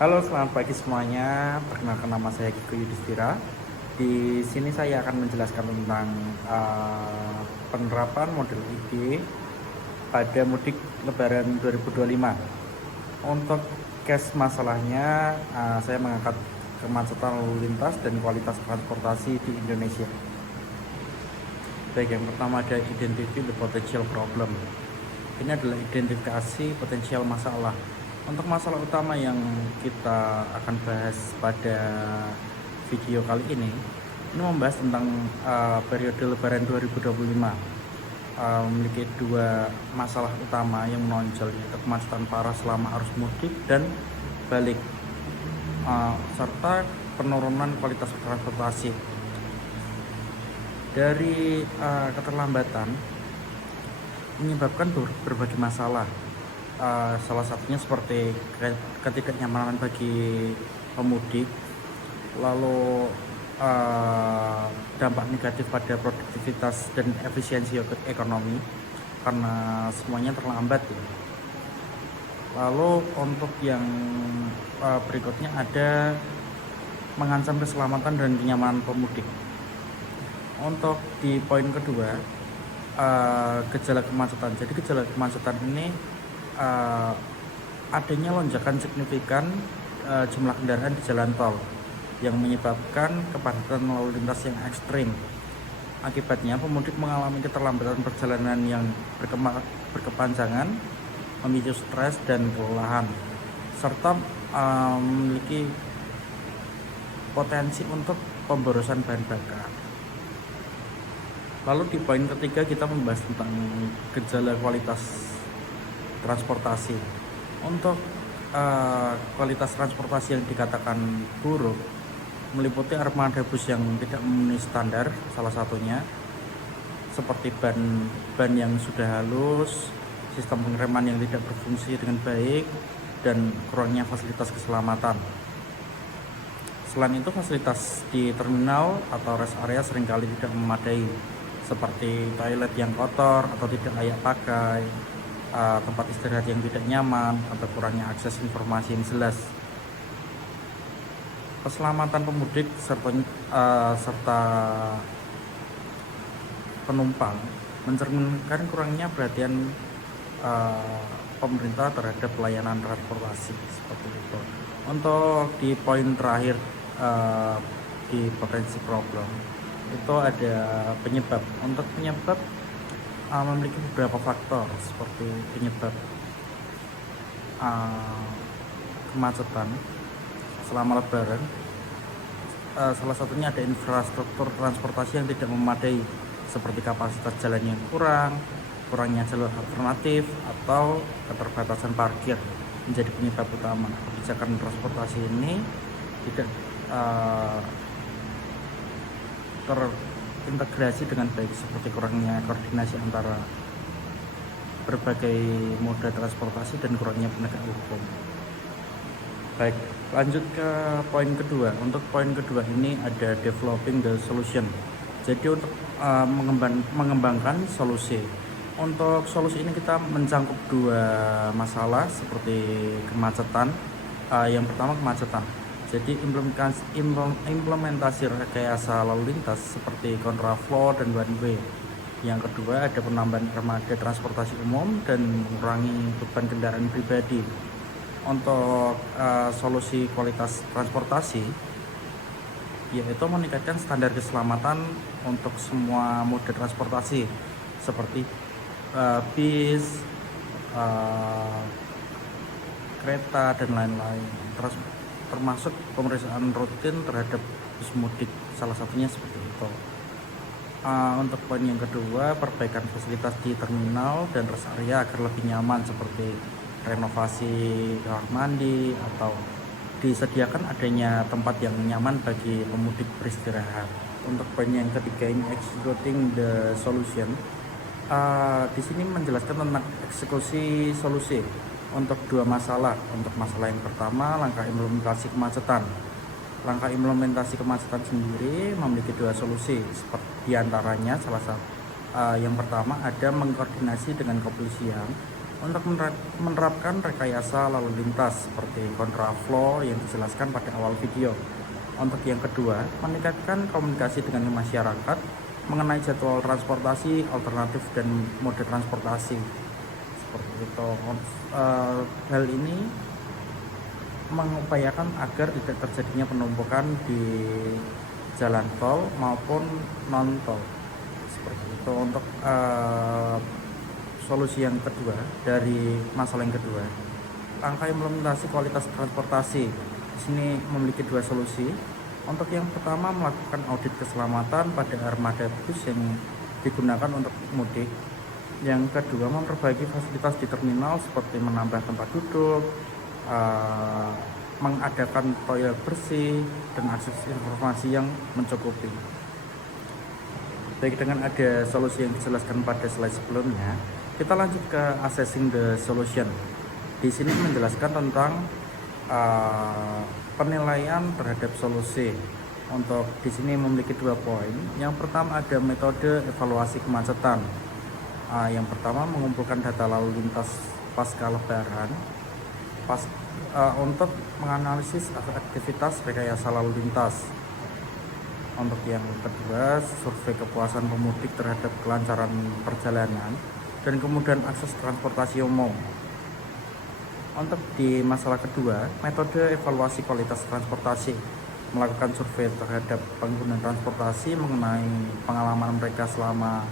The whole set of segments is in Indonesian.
Halo, selamat pagi semuanya. Perkenalkan nama saya Kiko Yudhistira. Di sini saya akan menjelaskan tentang penerapan model ID pada mudik Lebaran 2025. Untuk case masalahnya, saya mengangkat kemacetan lalu lintas dan kualitas transportasi di Indonesia. Baik, yang pertama ada identify the potential problem. Ini adalah identifikasi potensial masalah. Untuk masalah utama yang kita akan bahas pada video kali ini membahas tentang periode Lebaran 2025. Memiliki dua masalah utama yang menonjol, yaitu kemacetan parah selama arus mudik dan balik, serta penurunan kualitas transportasi. Dari keterlambatan menyebabkan berbagai masalah. Salah satunya seperti ketidaknyamanan bagi pemudik, lalu dampak negatif pada produktivitas dan efisiensi ekonomi karena semuanya terlambat ya. Lalu untuk yang berikutnya ada mengancam keselamatan dan kenyamanan pemudik. Untuk di poin kedua, gejala kemacetan. Jadi gejala kemacetan ini adanya lonjakan signifikan jumlah kendaraan di jalan tol yang menyebabkan kepadatan lalu lintas yang ekstrim. Akibatnya pemudik mengalami keterlambatan perjalanan yang berkepanjangan, memicu stres dan kelelahan, serta memiliki potensi untuk pemborosan bahan bakar. Lalu di poin ketiga kita membahas tentang gejala kualitas transportasi. Untuk kualitas transportasi yang dikatakan buruk meliputi armada bus yang tidak memenuhi standar, salah satunya seperti ban yang sudah halus, sistem pengereman yang tidak berfungsi dengan baik, dan kurangnya fasilitas keselamatan. Selain itu, fasilitas di terminal atau rest area seringkali tidak memadai, seperti toilet yang kotor atau tidak layak pakai, tempat istirahat yang tidak nyaman, atau kurangnya akses informasi yang jelas. Keselamatan pemudik serta penumpang mencerminkan kurangnya perhatian pemerintah terhadap pelayanan transportasi seperti itu. Untuk di poin terakhir di potensi problem itu ada penyebab. Untuk penyebab memiliki beberapa faktor seperti penyebab kemacetan selama Lebaran. Salah satunya ada infrastruktur transportasi yang tidak memadai, seperti kapasitas jalan yang kurangnya jalur alternatif, atau keterbatasan parkir menjadi penyebab utama. Kebijakan transportasi ini tidak terintegrasi dengan baik, seperti kurangnya koordinasi antara berbagai moda transportasi dan kurangnya penegak hukum. Baik, lanjut ke poin kedua. Untuk poin kedua ini ada developing the solution. Jadi untuk mengembangkan solusi. Untuk solusi ini kita mencangkup dua masalah seperti kemacetan. Yang pertama kemacetan. Jadi implementasi rekayasa lalu lintas seperti kontraflow dan one way. Yang kedua ada penambahan armada transportasi umum dan mengurangi beban kendaraan pribadi. Untuk solusi kualitas transportasi yaitu meningkatkan standar keselamatan untuk semua moda transportasi seperti bis, kereta dan lain-lain, termasuk pemeriksaan rutin terhadap bus mudik, salah satunya seperti itu. Untuk poin yang kedua, perbaikan fasilitas di terminal dan rest area agar lebih nyaman, seperti renovasi kamar mandi atau disediakan adanya tempat yang nyaman bagi pemudik beristirahat. Untuk poin yang ketiga ini executing the solution. Di sini menjelaskan tentang eksekusi solusi untuk dua masalah. Untuk masalah yang pertama, langkah implementasi kemacetan. Langkah implementasi kemacetan sendiri memiliki dua solusi, seperti diantaranya salah satu yang pertama ada mengkoordinasi dengan kepolisian Untuk menerapkan rekayasa lalu lintas seperti kontraflow yang dijelaskan pada awal video. Untuk yang kedua, meningkatkan komunikasi dengan masyarakat mengenai jadwal transportasi alternatif dan mode transportasi. Seperti itu. Hal ini mengupayakan agar tidak terjadinya penumpukan di jalan tol maupun non tol. Seperti itu. Untuk solusi yang kedua dari masalah yang kedua, angka implementasi kualitas transportasi. Di sini memiliki dua solusi. Untuk yang pertama, melakukan audit keselamatan pada armada bus yang digunakan untuk mudik. Yang kedua, memperbaiki fasilitas di terminal seperti menambah tempat duduk, mengadakan toilet bersih, dan akses informasi yang mencukupi. Baik, dengan ada solusi yang dijelaskan pada slide sebelumnya, kita lanjut ke assessing the solution. Di sini menjelaskan tentang penilaian terhadap solusi. Untuk di sini memiliki dua poin. Yang pertama ada metode evaluasi kemacetan. Yang pertama mengumpulkan data lalu lintas pasca Lebaran untuk menganalisis aktivitas rekayasa lalu lintas. Untuk yang kedua, survei kepuasan pemudik terhadap kelancaran perjalanan dan kemudian akses transportasi umum. Untuk di masalah kedua, metode evaluasi kualitas transportasi, melakukan survei terhadap pengguna transportasi mengenai pengalaman mereka selama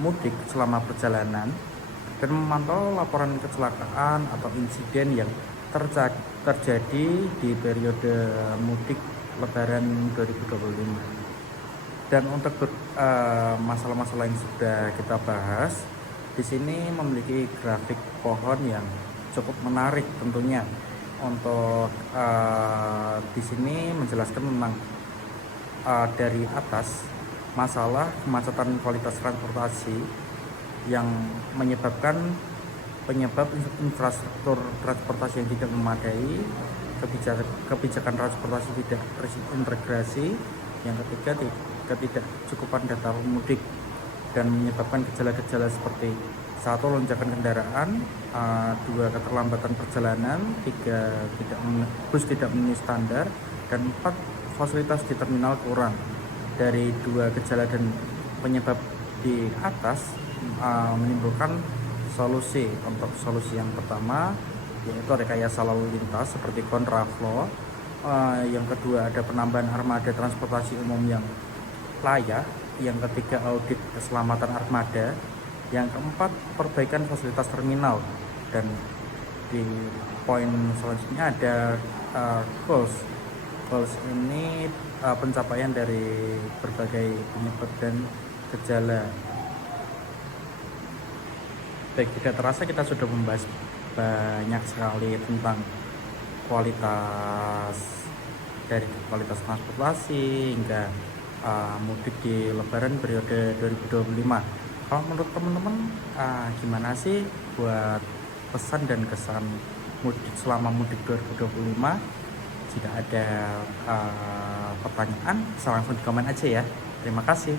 mudik, selama perjalanan, dan memantau laporan kecelakaan atau insiden yang terjadi di periode mudik Lebaran 2025. Dan untuk masalah-masalah yang sudah kita bahas, di sini memiliki grafik pohon yang cukup menarik tentunya. Untuk di sini menjelaskan tentang dari atas masalah kemacetan kualitas transportasi yang penyebab infrastruktur transportasi yang tidak memadai, kebijakan transportasi tidak terintegrasi, yang ketiga ketidakcukupan data pemudik, dan menyebabkan gejala-gejala seperti 1. Lonjakan kendaraan, 2. keterlambatan perjalanan, 3. bus tidak memenuhi standar, dan 4. fasilitas di terminal kurang. Dari dua gejala dan penyebab di atas menimbulkan solusi. Untuk solusi yang pertama yaitu rekayasa lalu lintas seperti kontraflow. Yang kedua ada penambahan armada transportasi umum yang layak. Yang ketiga audit keselamatan armada. Yang keempat perbaikan fasilitas terminal. Dan di poin selanjutnya ada goals. Goals ini pencapaian dari berbagai penyebab dan gejala. Baik, tidak terasa kita sudah membahas banyak sekali tentang kualitas transportasi hingga mudik di Lebaran periode 2025. Kalau menurut teman-teman gimana sih buat pesan dan kesan mudik selama mudik 2025? Jika ada pertanyaan bisa langsung di komen aja ya. Terima kasih.